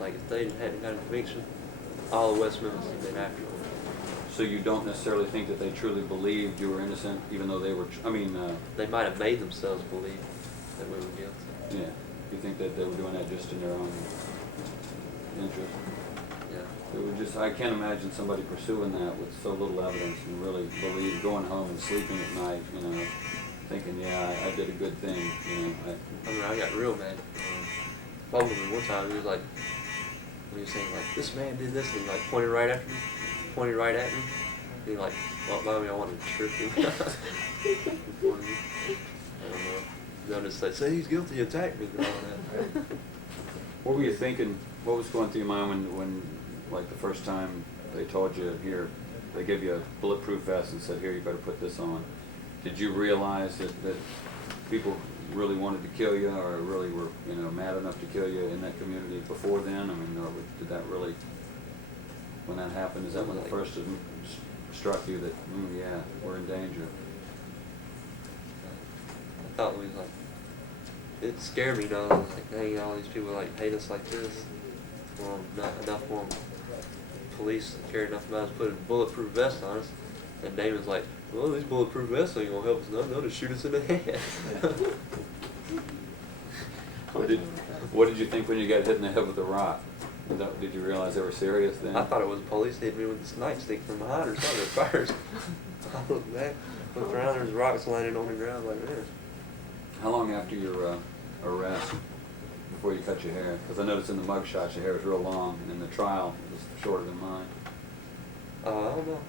Like if they hadn't got a conviction, all of West Memphis had been after them. So you don't necessarily think that they truly believed you were innocent, even though they were, They might have made themselves believe that we were guilty. yeah, you think that they were doing that just in their own interest? Yeah. It would just, I can't imagine somebody pursuing that with so little evidence and really believe, going home and sleeping at night, thinking, yeah, I did a good thing, I mean, I got real mad. Baldwin one time, he was like, when he was saying like, this man did this, and he like pointed right at me. He like walked by me, I wanted to trip him. I don't know. They'll just say he's guilty, attack me, and all that. What were you thinking, what was going through your mind when like the first time they told you, here, they gave you a bulletproof vest and said, here, you better put this on? Did you realize that people really wanted to kill you, or really were, mad enough to kill you in that community before then? I mean, or did that really, when that happened, is that when it first struck you that, yeah, we're in danger? I thought we was like, it scared me though, like, dang, all these people like hate us like this. Well, not enough for them. Police cared enough about us putting a bulletproof vest on us. And Damon's like, well, these bulletproof vests ain't gonna help us none, they'll just shoot us in the head. What did you think when you got hit in the head with a rock? Did you realize they were serious then? I thought it was police hitting me with this nightstick from behind or something at first. I looked back, looked around, there's rocks landing on the ground like this. How long after your arrest before you cut your hair? Because I noticed in the mug shots your hair was real long, and in the trial it was shorter than mine. I don't know.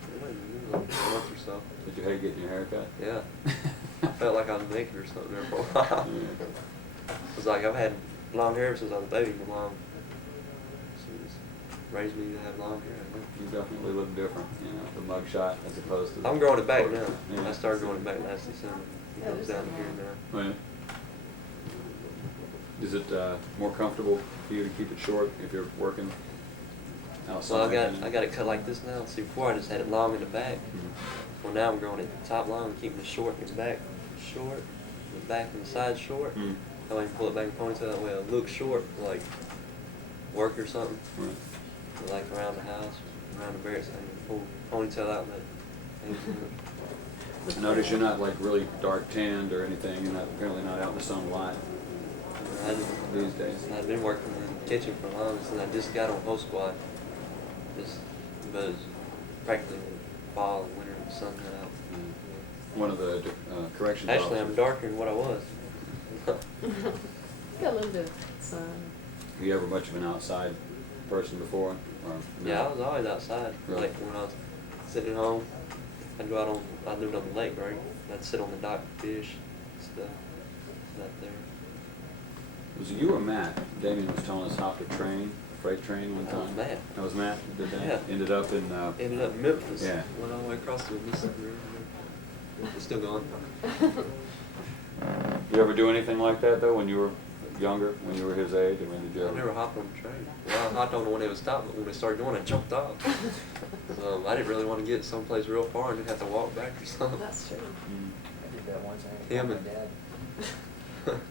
It was like a month or so. Did you hate getting your hair cut? Yeah. I felt like I was naked or something there for a while. Yeah. It was like I've had long hair since I was a baby. My mom raised me to have long hair. You definitely look different, the mug shot as opposed to the... I'm growing it back now. Yeah. I started growing it back last December. It comes down to here now. Oh, yeah. Is it more comfortable for you to keep it short if you're working outside? Well, I got it cut like this now. See, before I just had it long in the back. Mm-hmm. Well, now I'm growing it top long and keeping it short in the back short, the back and the side short. Mm-hmm. That way I can pull it back in ponytail. That way it'll look short, like work or something. Right. Like around the house, around the barracks, I can pull ponytail out and let I notice you're not like really dark tanned or anything. You're not apparently not out in the sun a lot these days. I've been working in the kitchen for long since I just got on post squad. But it's practically fall and winter and the sun got out. One of the corrections Actually, officers. I'm darker than what I was. Got a little bit of sun. Were you ever much of an outside person before? Or no? Yeah, I was always outside. Really? Like when I was sitting at home, I'd go out on, I lived on the lake, right? I'd sit on the dock and fish and stuff out there. Was it you or Matt? Damien was telling us how to train, freight train one That was time. Matt. That was Matt who did that? Yeah. Ended up in... Ended up in Memphis. Yeah. Went all the way across the Mississippi River. It's still going. You ever do anything like that though when you were younger, when you were his age? I mean, did you I ever? never hopped on the train. Well, I hopped on it when they would stop, but when they started going, I jumped off. So I didn't really want to get someplace real far and then have to walk back or something. That's true. Mm. I did that once. I had to Him call my and- dad.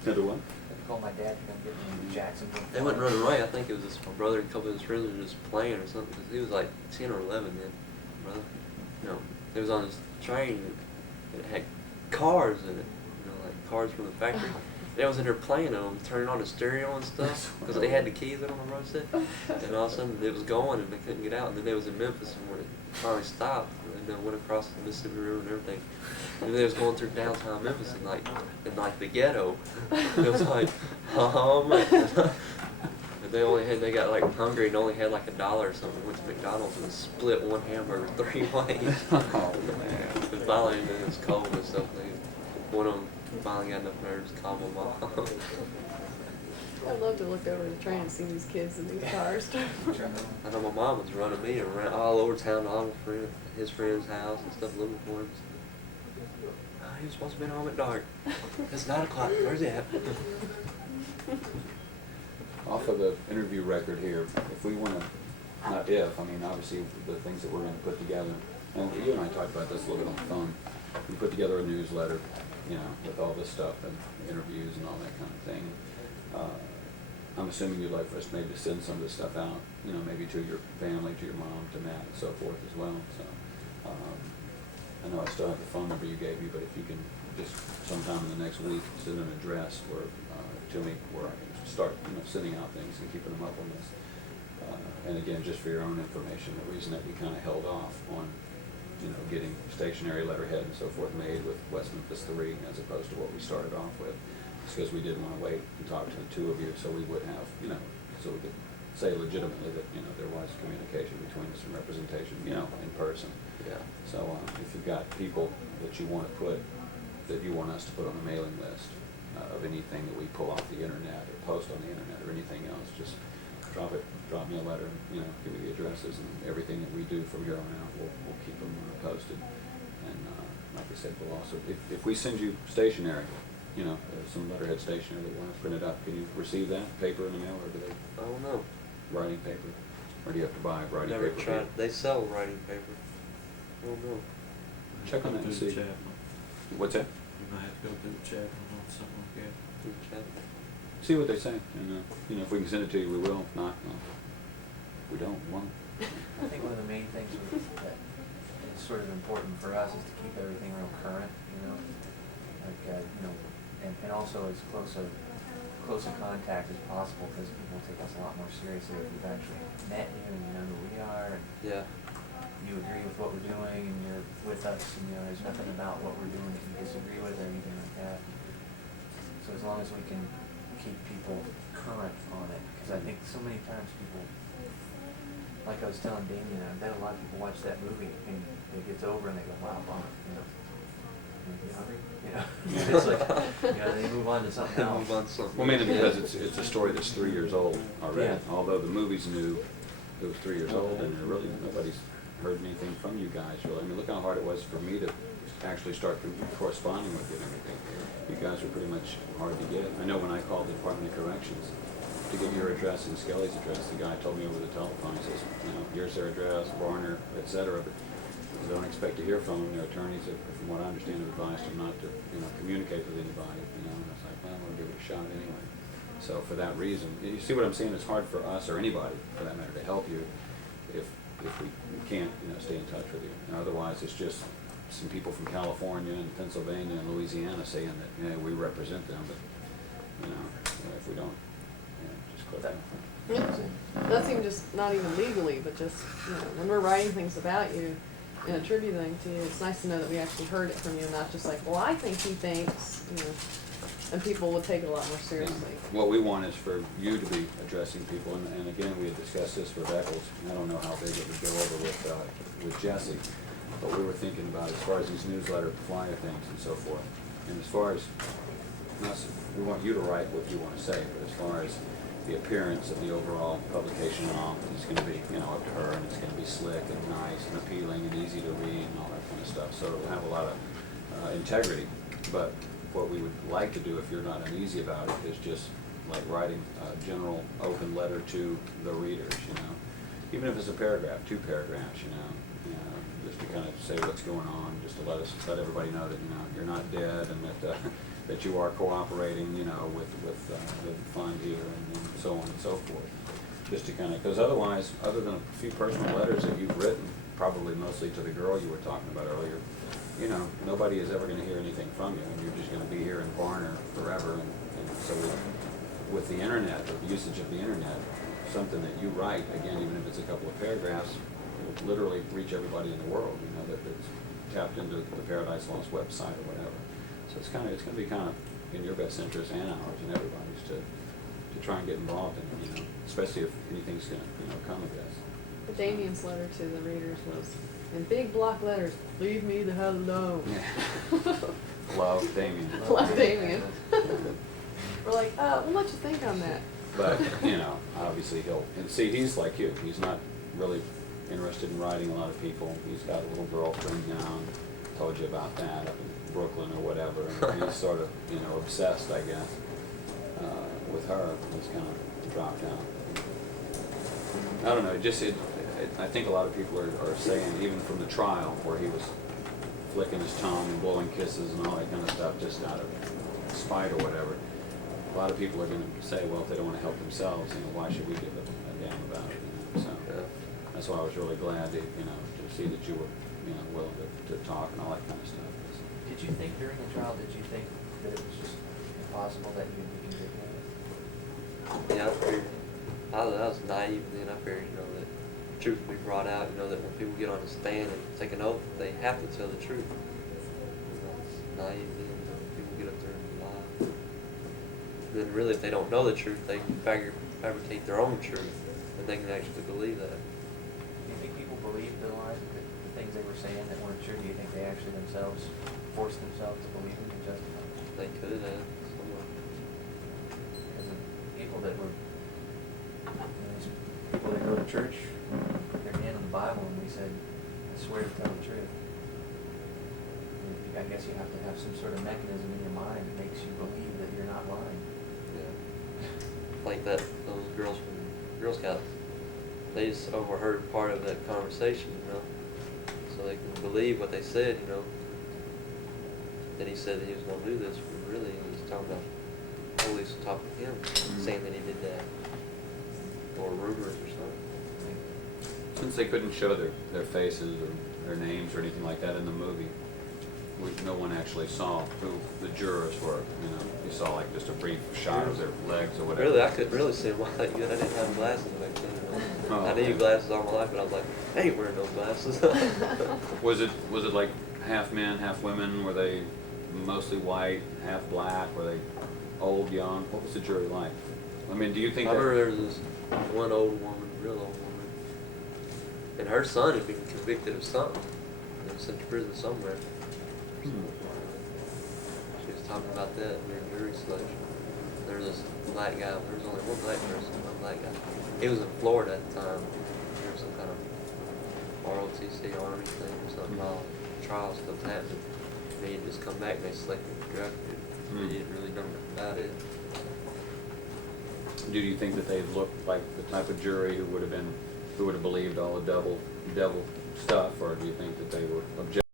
Did what? I had to call my dad to come get me to Jacksonville. They went running away. I think it was just my brother and a couple of his friends were just playing or something. Cause he was like 10 or 11 then, brother. He was on this train and it had cars in it, like cars from the factory. They was in there playing them, turning on the stereo and stuff, because they had the keys in on the road set. And all of a sudden it was going and they couldn't get out. And then they was in Memphis and when it finally stopped, and then went across the Mississippi River and everything. And they was going through downtown Memphis and like the ghetto. It was like, oh man. And they got like hungry and only had like $1 or something. Went to McDonald's and split one hamburger 3 ways. Oh man. And finally, it was cold and stuff. One of them finally got enough nerves to call my mom. I'd love to look over the train and see these kids in these cars. I know my mom was running me around all over town to all my friends, his friend's house and stuff, looking for him. Oh, he was supposed to be home at dark. It's 9 o'clock. Where's he at? Off of the interview record here, if we want to, not if, I mean obviously the things that we're going to put together, and you and I talked about this a little bit on the phone, we put together a newsletter, with all this stuff and interviews and all that kind of thing. I'm assuming you'd like for us maybe to send some of this stuff out, you know, maybe to your family, to your mom, to Matt, and so forth as well, so. I know I still have the phone number you gave me, but if you can just sometime in the next week send an address where, to me, where I can start, you know, sending out things and keeping them up on this. And again, just for your own information, the reason that we kind of held off on, you know, getting stationary letterhead and so forth made with West Memphis 3 as opposed to what we started off with, is because we didn't want to wait and talk to the two of you, so we would have, you know, so we could say legitimately that, you know, there was communication between us and representation, you know, in person. Yeah. So if you've got people that you want to put, that you want us to put on the mailing list of anything that we pull off the internet or post on the internet or anything else, just drop me a letter, you know, give me the addresses, and everything that we do from here on out, we'll keep them posted. And like I said, we'll also, if we send you stationery, you know, some letterhead stationery that we want to print it up, can you receive that paper in the mail, or do they? I don't know. Writing paper, or do you have to buy writing Never paper? tried. They sell writing paper. I don't know. Check on that and Go to the see. chaplain. What's that? You might have to go to the chaplain on something like that. Good chat. See what they say, and you know, if we can send it to you, we will. If not, we don't. Won't. I think one of the main things that is sort of important for us is to keep everything real current, you know? Like, you know, and also as close a contact as possible, because people take us a lot more seriously if we've actually met you and you know who we are, and Yeah. you agree with what we're doing, and you're with us, and, you know, there's nothing about what we're doing that you disagree with or anything like that. So as long as we can keep people current on it, because I think so many times people, like I was telling Damien, I bet a lot of people watch that movie and it gets over and they go, wow, bummer, you know. You hungry? You know, it's like, you know, they move on to something else. Move on to something. Well, mainly else. because it's a story that's 3 years old already. Yeah. Although the movie's new, it was 3 years old, and really nobody's heard anything from you guys. Really, I mean, look how hard it was for me to actually start corresponding with you and everything. You guys were pretty much hard to get. I know when I called the Department of Corrections to get your address and Skelly's address, the guy told me over the telephone, he says, you know, here's their address, Varner, et cetera, but you don't expect to hear from them. Their attorneys, from what I understand, have advised them not to, you know, communicate with anybody, you know, and I was like, well, I'm gonna give it a shot anyway. So for that reason, you see what I'm saying? It's hard for us, or anybody, for that matter, to help you if we can't, you know, stay in touch with you. And otherwise, it's just some people from California and Pennsylvania and Louisiana saying that, you know, we represent them, but, you know, if we don't, you know, just click that. Yeah. That's even just, not even legally, but just, you know, when we're writing things about you and attributing to you, it's nice to know that we actually heard it from you, not just like, well, I think he thinks, you know, and people would take it a lot more seriously. What we want is for you to be addressing people, and again, we had discussed this with Eccles, and I don't know how big it would go over with Jesse, but we were thinking about as far as these newsletter flyer things and so forth, and as far as, we want you to write what you want to say, but as far as the appearance of the overall publication and all, it's going to be, you know, up to her, and it's going to be slick and nice and appealing and easy to read and all that kind of stuff, so it'll have a lot of integrity, but what we would like to do, if you're not uneasy about it, is just like writing a general open letter to the readers, you know, even if it's a paragraph, 2 paragraphs, you know, just to kind of say what's going on, just to let everybody know that, you know, you're not dead, and that that you are cooperating, you know, with the fund here, and so on and so forth. Just to kind of, because otherwise, other than a few personal letters that you've written, probably mostly to the girl you were talking about earlier, you know, nobody is ever going to hear anything from you, and you're just going to be here in Varner forever. And so with the internet, with the usage of the internet, something that you write, again, even if it's a couple of paragraphs, will literally reach everybody in the world, you know, that's tapped into the Paradise Lost website or whatever. So it's going to be kind of in your best interest and ours and everybody's to try and get involved in it, you know, especially if anything's going to, you know, come of this. But Damien's letter to the readers was, in big block letters, leave me the hell alone. Yeah. Love, Damien. Love Damien. We're like, we'll let you think on that. But, you know, obviously and see, he's like you. He's not really interested in writing a lot of people. He's got a little girlfriend now, and told you about that up in Brooklyn or whatever. And he's sort of, you know, obsessed, I guess, with her. He's kind of dropped out. I don't know, I think a lot of people are saying, even from the trial, where he was flicking his tongue and blowing kisses and all that kind of stuff, just out of spite or whatever. a lot of people are gonna say, well, if they don't wanna help themselves, you know, why should we give a damn about it, you know, so. Yeah. That's why I was really glad to, you know, to see that you were, you know, willing to talk and all that kind of stuff. Did you think during the trial, did you think that it was just impossible that you'd be convicted of it? Yeah, I figured, I was naive then. I figured, you know, that truth would be brought out, you know, that when people get on the stand and take an oath, they have to tell the truth. You know, it's naive then. You know, people get up there and lie. Then really, if they don't know the truth, they can fabricate their own truth, and they can actually believe that. Do you think people believed the lies, the things they were saying that weren't true? Do you think they actually themselves forced themselves to believe them and justify them? They could have, somewhere. Because the people that were, you know, these people that go to church, put their hand on the Bible and we said, I swear to tell the truth. I guess you have to have some sort of mechanism in your mind that makes you believe that you're not lying. Yeah. Like that, those girls from Girl Scouts, they just overheard part of that conversation, you know, so they can believe what they said, you know. That he said that he was going to do this, but really he was talking about police talking to him, saying that he did that, or rumors or something. Since they couldn't show their faces or their names or anything like that in the movie, no one actually saw who the jurors were, you know. You saw like just a brief shot of their legs or whatever. Really, I couldn't really see him all that good. I didn't have glasses back then. You know. Oh, I okay. needed glasses all my life, but I was like, I ain't wearing no glasses. Was it like half men, half women? Were they mostly white, half black? Were they old, young? What was the jury like? I mean, do you think I remember that? there was this one old woman, real old woman, and her son had been convicted of something and was sent to prison somewhere. She was talking about that during jury selection. There was this black guy. There was only one black person, one black guy. He was in Florida at the time. There was some kind of ROTC Army thing or something while the trial still was happening. And he had just come back and they selected the drug kid. He didn't really know nothing about it. Do you think that they looked like the type of jury who would have believed all the devil stuff, or do you think that they were objective?